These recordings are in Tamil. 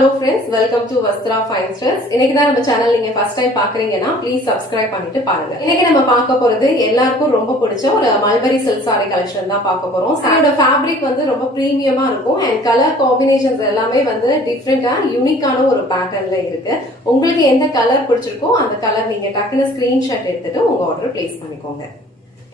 Hello friends, welcome to Vastra Fine Styles. இன்னைக்கு தான் நம்ம சேனல் நீங்க ஃபர்ஸ்ட் டைம் பாக்குறீங்கன்னா ப்ளீஸ் சப்ஸ்கிரைப் பண்ணிட்டு பாருங்க. இன்னைக்கு நம்ம பார்க்க போறது எல்லாருக்கும் ரொம்ப பிடிச்ச ஒரு மல்பரி சில்க் சாரி கலெக்ஷன் தான் பார்க்க போறோம். சாரியோட ஃபேப்ரிக் வந்து ரொம்ப பிரீமியமா இருக்கும் அண்ட் கலர் காம்பினேஷன்ஸ் எல்லாமே வந்து டிஃப்ரெண்டா யூனிக்கான ஒரு பேட்டர்ன்ல இருக்கு. உங்களுக்கு எந்த கலர் பிடிச்சிருக்கோ அந்த கலர் நீங்க டக்குன்னு ஸ்கிரீன்ஷாட் எடுத்துட்டு உங்க ஆர்டர் பிளேஸ் பண்ணிக்கோங்க.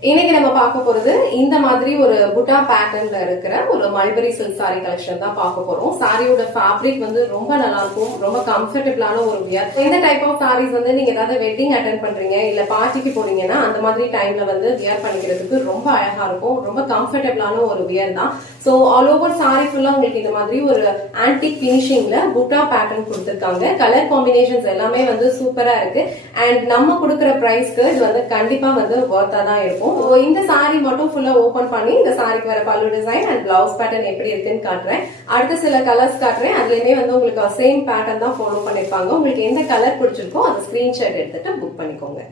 இன்னைக்கு நம்ம பார்க்க போறது இந்த மாதிரி ஒரு புட்டா பேட்டர்ன்ல இருக்கிற ஒரு மல்பரி சில்க் சாரி கலெக்ஷன் தான் பார்க்க போறோம். சாரியோட ஃபேப்ரிக் வந்து ரொம்ப நல்லா இருக்கும், ரொம்ப கம்ஃபர்டபிளான ஒரு வியர். இந்த டைப் ஆஃப் சாரீஸ் வந்து நீங்க ஏதாவது வெட்டிங் அட்டென்ட் பண்றீங்க இல்ல பார்ட்டிக்கு போறீங்கன்னா அந்த மாதிரி டைம்ல வந்து வியர் பண்ணிக்கிறதுக்கு ரொம்ப அழகா இருக்கும், ரொம்ப கம்ஃபர்டபிளான ஒரு வியர் தான். சோ ஆல் ஓவர் சாரி ஃபுல்லா உங்களுக்கு இந்த மாதிரி ஒரு ஆன்டிக் பினிஷிங்ல புட்டா பேட்டர்ன் கொடுத்திருக்காங்க. கலர் காம்பினேஷன்ஸ் எல்லாமே வந்து சூப்பரா இருக்கு அண்ட் நம்ம கொடுக்குற பிரைஸ்க்கு இது வந்து கண்டிப்பா வந்து வர்த்தா தான் இருக்கும். இந்த சாரி மட்டும் ஃபுல்லா ஓபன் பண்ணி இந்த சாரிக்கு வர பல்லு டிசைன் அண்ட் பிளவுஸ் பேட்டர்ன் எப்படி இருக்குன்னு காட்டுறேன். அடுத்த சில கலர்ஸ் காட்டுறேன். அதுலயுமே வந்து உங்களுக்கு சேம் பேட்டர்ன் தான் ஃபாலோ பண்ணிருப்பாங்க. உங்களுக்கு எந்த கலர் பிடிச்சிருக்கோ அந்த ஸ்கிரீன்ஷாட் எடுத்துட்டு புக் பண்ணிக்கோங்க.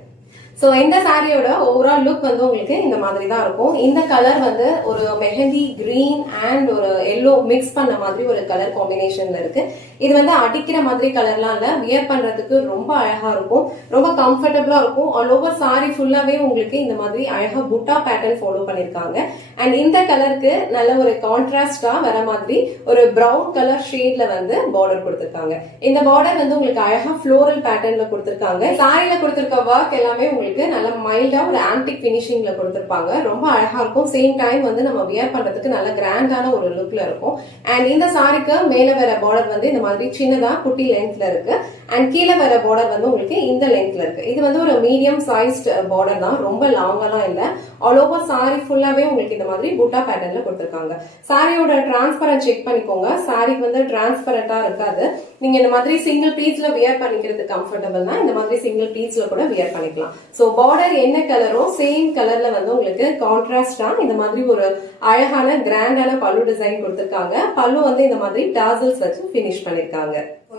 சோ இந்த சாரியோட ஓவரால் லுக் வந்து உங்களுக்கு இந்த மாதிரி தான் இருக்கும். இந்த கலர் வந்து ஒரு மெஹந்தி கிரீன் அண்ட் ஒரு எல்லோ மிக்ஸ் பண்ண மாதிரி ஒரு கலர் காம்பினேஷன்ல இருக்கு. இது வந்து அடிக்கிற மாதிரி கலர்லாம் இல்ல, வியர் பண்றதுக்கு ரொம்ப அழகா இருக்கும், ரொம்ப கம்ஃபர்டபுளா இருக்கும். ஆல் ஓவர் சாரி ஃபுல்லாவே உங்களுக்கு இந்த மாதிரி அழகா புட்டா பேட்டர்ன் ஃபாலோ பண்ணிருக்காங்க. அண்ட் இந்த கலருக்கு நல்ல ஒரு கான்ட்ராஸ்டா வர மாதிரி ஒரு பிரவுன் கலர் ஷேட்ல வந்து பார்டர் கொடுத்திருக்காங்க. இந்த பார்டர் வந்து உங்களுக்கு அழகா ஃப்ளோரல் பேட்டர்ன்ல கொடுத்திருக்காங்க. சாரியில கொடுத்திருக்க ஒர்க் எல்லாமே உங்களுக்கு நல்ல மைல்டா ஒரு ஆன்டிக் பினிஷிங்ல கொடுத்திருப்பாங்க. ரொம்ப அழகா இருக்கும். சேம் டைம் வந்து நம்ம வியர் பண்றதுக்கு நல்ல கிராண்டான ஒரு லுக்ல இருக்கும். அண்ட் இந்த சாரிக்கு மேல வர பார்டர் வந்து இந்த மாதிரி சின்னதா குட்டி லென்த்ல இருக்கு அண்ட் கீழே வர பார்டர் வந்து உங்களுக்கு இந்த லென்த்ல இருக்கு. இது வந்து ஒரு மீடியம் சைஸ்ட் பார்டர் தான், ரொம்ப லாங்கெல்லாம் இல்ல. ஆல் ஓவர் சாரி ஃபுல்லாவே உங்களுக்கு இந்த மாதிரி புட்டா பேட்டர்ன்ல கொடுத்திருக்காங்க. சாரியோட டிரான்ஸ்பரன்ட் செக் பண்ணிக்கோங்க. சாரிக்கு வந்து டிரான்ஸ்பரண்டா இருக்காது. நீங்க இந்த மாதிரி சிங்கிள் பீஸ்ல வியர் பண்ணிக்கிறது கம்ஃபர்டபிள் தான். இந்த மாதிரி சிங்கிள் பீஸ்ல கூட வியர் பண்ணிக்கலாம். சோ பார்டர் என்ன கலரோ சேம் கலர்ல வந்து உங்களுக்கு கான்ட்ராஸ்டா இந்த மாதிரி ஒரு அழகான கிராண்டான பல்லு டிசைன் கொடுத்திருக்காங்க. பல்லு வந்து இந்த மாதிரி டாசல்ஸ் வச்சு பினிஷ் பண்ணிருக்காங்க.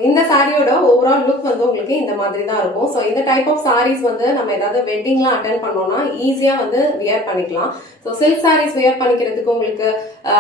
இந்த சாரியோட ஓவரால் லுக் வந்து உங்களுக்கு இந்த மாதிரி தான் இருக்கும். சோ இந்த டைப் ஆஃப் சாரீஸ் வந்து நம்ம ஏதாவது வெட்டிங்லாம் அட்டென்ட் பண்ணோம்னா ஈஸியா வந்து வியர் பண்ணிக்கலாம். சோ சில்க் சாரீஸ் வியர் பண்ணிக்கிறதுக்கு உங்களுக்கு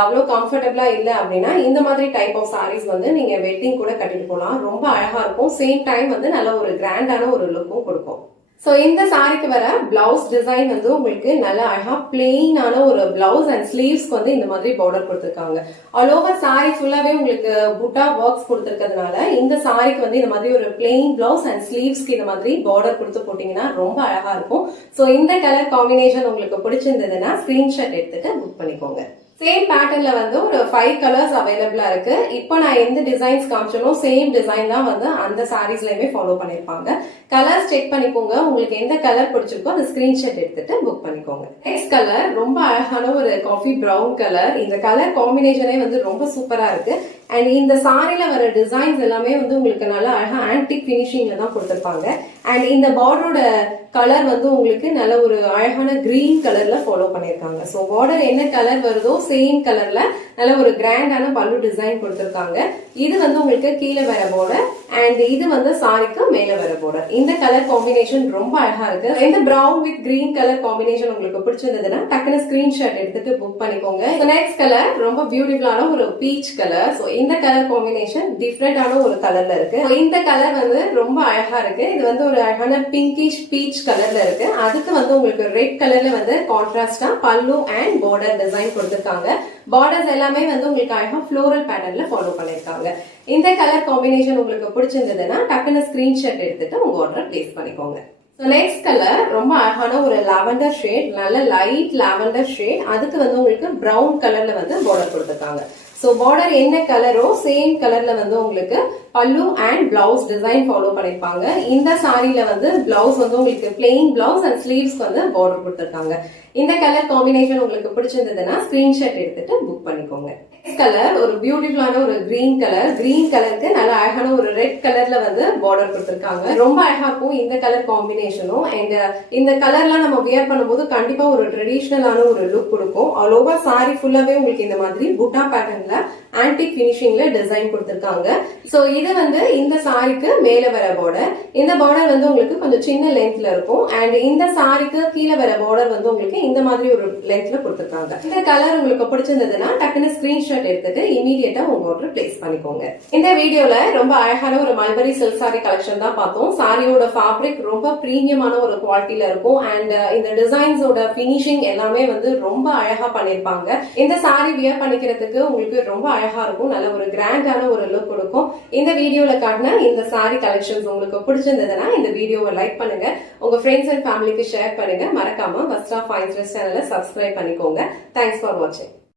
அவ்வளவு கம்ஃபர்டபிளா இல்ல அப்படின்னா இந்த மாதிரி டைப் ஆஃப் சாரீஸ் வந்து நீங்க வெட்டிங் கூட கட்டிட்டு போகலாம். ரொம்ப அழகா இருக்கும். சேம் டைம் வந்து நல்ல ஒரு கிராண்டான ஒரு லுக்கும் கொடுக்கும். சோ இந்த சாரிக்கு வர பிளவுஸ் டிசைன் வந்து உங்களுக்கு நல்ல அழகா பிளெயினான ஒரு பிளவுஸ் அண்ட் ஸ்லீவ்ஸ்க்கு வந்து இந்த மாதிரி பார்டர் கொடுத்திருக்காங்க. ஆல் ஓவர் சாரி ஃபுல்லாவே உங்களுக்கு புட்டா ஒர்க்ஸ் கொடுத்திருக்கிறதுனால இந்த சாரிக்கு வந்து இந்த மாதிரி ஒரு பிளெயின் பிளவுஸ் அண்ட் ஸ்லீவ்ஸ்க்கு இந்த மாதிரி பார்டர் கொடுத்து போட்டீங்கன்னா ரொம்ப அழகா இருக்கும். சோ இந்த கலர் காம்பினேஷன் உங்களுக்கு பிடிச்சிருந்ததுன்னா ஸ்கிரீன்ஷாட் எடுத்துட்டு புக் பண்ணிக்கோங்க. சேம் பேட்டர்ன்ல வந்து ஒரு 5 கலர்ஸ் அவைலபிளா இருக்கு. இப்போ நான் எந்த டிசைன்ஸ் காமிச்சனோ சேம் டிசைன் தான் வந்து அந்த சாரீஸ்லயுமே ஃபாலோ பண்ணிருப்பாங்க. கலர்ஸ் செக் பண்ணிக்கோங்க. உங்களுக்கு எந்த கலர் பிடிச்சிருக்கோ அந்த ஸ்கிரீன்ஷாட் எடுத்துட்டு புக் பண்ணிக்கோங்க. நெக்ஸ்ட் கலர் ரொம்ப அழகான ஒரு காஃபி பிரவுன் கலர். இந்த கலர் காம்பினேஷனே வந்து ரொம்ப சூப்பரா இருக்கு. அண்ட் இந்த சாரில வர டிசைன்ஸ் எல்லாமே வந்து உங்களுக்கு நல்ல அழகா ஆன்டிக் பினிஷிங்ல தான் கொடுத்திருப்பாங்க. அண்ட் இந்த பார்டரோட கலர் வந்து உங்களுக்கு நல்ல ஒரு அழகான கிரீன் கலர்ல ஃபாலோ பண்ணிருக்காங்க. சோ பார்டர் என்ன கலர் வருதோ சேம் கலர்ல நல்ல ஒரு கிராண்டான பல்லு டிசைன் கொடுத்திருக்காங்க. இது வந்து உங்களுக்கு கீழே வர பார்டர் அண்ட் இது வந்து சாரிக்கு மேல வர பார்டர். இந்த கலர் காம்பினேஷன் ரொம்ப அழகா இருக்கு. இந்த brown with green colour combination உங்களுக்கு பிடிச்சிருந்ததுன்னா டக்குனு ஸ்கிரீன்ஷாட் எடுத்துட்டு புக் பண்ணிக்கோங்க. நெக்ஸ்ட் கலர் ரொம்ப பியூட்டிஃபுல்லான ஒரு பீச் கலர். சோ இந்த கலர் காம்பினேஷன் டிஃப்ரெண்டான ஒரு கலர்ல இருக்கு. இந்த கலர் வந்து ரொம்ப அழகா இருக்கு. இது வந்து ஒரு அழகான பிங்கிஷ் பீச் கலர்ல இருக்கு. அதுக்கு வந்து உங்களுக்கு ரெட் கலர்ல வந்து கான்ட்ராஸ்டா பல்லு அண்ட் பார்டர் டிசைன் கொடுத்திருக்காங்க. பார்டர்ஸ் எல்லாமே வந்து உங்களுக்கு அழகா ஃப்ளோரல் பேட்டர்ன்ல ஃபாலோ பண்ணிருக்காங்க. இந்த கலர் காம்பினேஷன் உங்களுக்கு பிடிச்சிருந்ததுன்னா டக்குனு ஸ்கிரீன்ஷாட் எடுத்துட்டு உங்க ஆர்டர் பிளேஸ் பண்ணிக்கோங்க. நெக்ஸ்ட் கலர் ரொம்ப அழகான ஒரு லாவெண்டர் ஷேட், நல்ல லைட் லாவெண்டர் ஷேட். அதுக்கு வந்து உங்களுக்கு பிரவுன் கலர்ல வந்து பார்டர் கொடுத்திருக்காங்க. சோ பார்டர் என்ன கலரோ சேம் கலர்ல வந்து உங்களுக்கு பல்லு அண்ட் பிளவுஸ் டிசைன் ஃபாலோ பண்ணிருப்பாங்க. இந்த சாரில வந்து பிளவுஸ் வந்து உங்களுக்கு பிளெயின் பிளவுஸ் அண்ட் ஸ்லீவ்ஸ் வந்து பார்டர் கொடுத்திருக்காங்க. இந்த கலர் காம்பினேஷன் உங்களுக்கு பிடிச்சிருந்ததுன்னா ஸ்கிரீன்ஷாட் எடுத்துட்டு புக் பண்ணிக்கோங்க. நெக்ஸ்ட் கலர் ஒரு பியூட்டிஃபுல்லான ஒரு கிரீன் கலர். கிரீன் கலருக்கு நல்ல அழகான ஒரு ரெட் கலர்ல வந்து பார்டர் கொடுத்திருக்காங்க. ரொம்ப அழகா இருக்கும் இந்த கலர் காம்பினேஷனும். அண்ட் இந்த கலர்லாம் நம்ம வியர் பண்ணும்போது கண்டிப்பா ஒரு ட்ரெடிஷனலான ஒரு லுக் கொடுக்கும். ஆல் ஓவர் சாரி ஃபுல்லாவே உங்களுக்கு இந்த மாதிரி புட்டா பேட்டர்ன்ல ஆன்டிக் பினிஷிங்ல டிசைன் கொடுத்திருக்காங்க. சோ இது வந்து இந்த சாரிக்கு மேல வர பார்டர். இந்த பார்டர் வந்து உங்களுக்கு கொஞ்சம் சின்ன லென்த்ல இருக்கும். அண்ட் இந்த சாரிக்கு கீழே வர பார்டர் வந்து உங்களுக்கு இந்த மாதிரி ஒரு லென்த்ல கொடுத்துருக்காங்க. இந்த கலர் உங்களுக்கு பிடிச்சிருந்ததுன்னா டக்குன்னு ஸ்கிரீன்ஷாட் எடுத்துட்டு இமீடியட்டா உங்க ஆர்டர் பிளேஸ் பண்ணிக்கோங்க. இந்த வீடியோல ரொம்ப அழகான ஒரு மல்பரி சில்க் சாரி கலெக்ஷன் தான் பார்த்தோம். சாரியோட ஃபேப்ரிக் ரொம்ப பிரீமியமான ஒரு குவாலிட்டியில இருக்கும். அண்ட் இந்த டிசைன்ஸோட பினிஷிங் எல்லாமே வந்து ரொம்ப அழகா பண்ணிருப்பாங்க. இந்த சாரி வியர் பண்ணிக்கிறதுக்கு உங்களுக்கு ரொம்ப அழகா இருக்கும். நல்ல ஒரு கிராண்டான ஒரு லுக் கொடுக்கும். இந்த வீடியோல காட்டின இந்த சாரி கலெக்ஷன்ஸ் உங்களுக்கு பிடிச்சிருந்ததுன்னா இந்த வீடியோவை லைக் பண்ணுங்க, உங்க ஃப்ரெண்ட்ஸ் அண்ட் ஃபேமிலிக்கு ஷேர் பண்ணுங்க. மறக்காம வஸ்த்ரா ஃபைன் ட்ரெஸ் சேனலை சப்ஸ்கிரைப் பண்ணிக்கோங்க. தேங்க்ஸ் ஃபார் வாட்சிங்.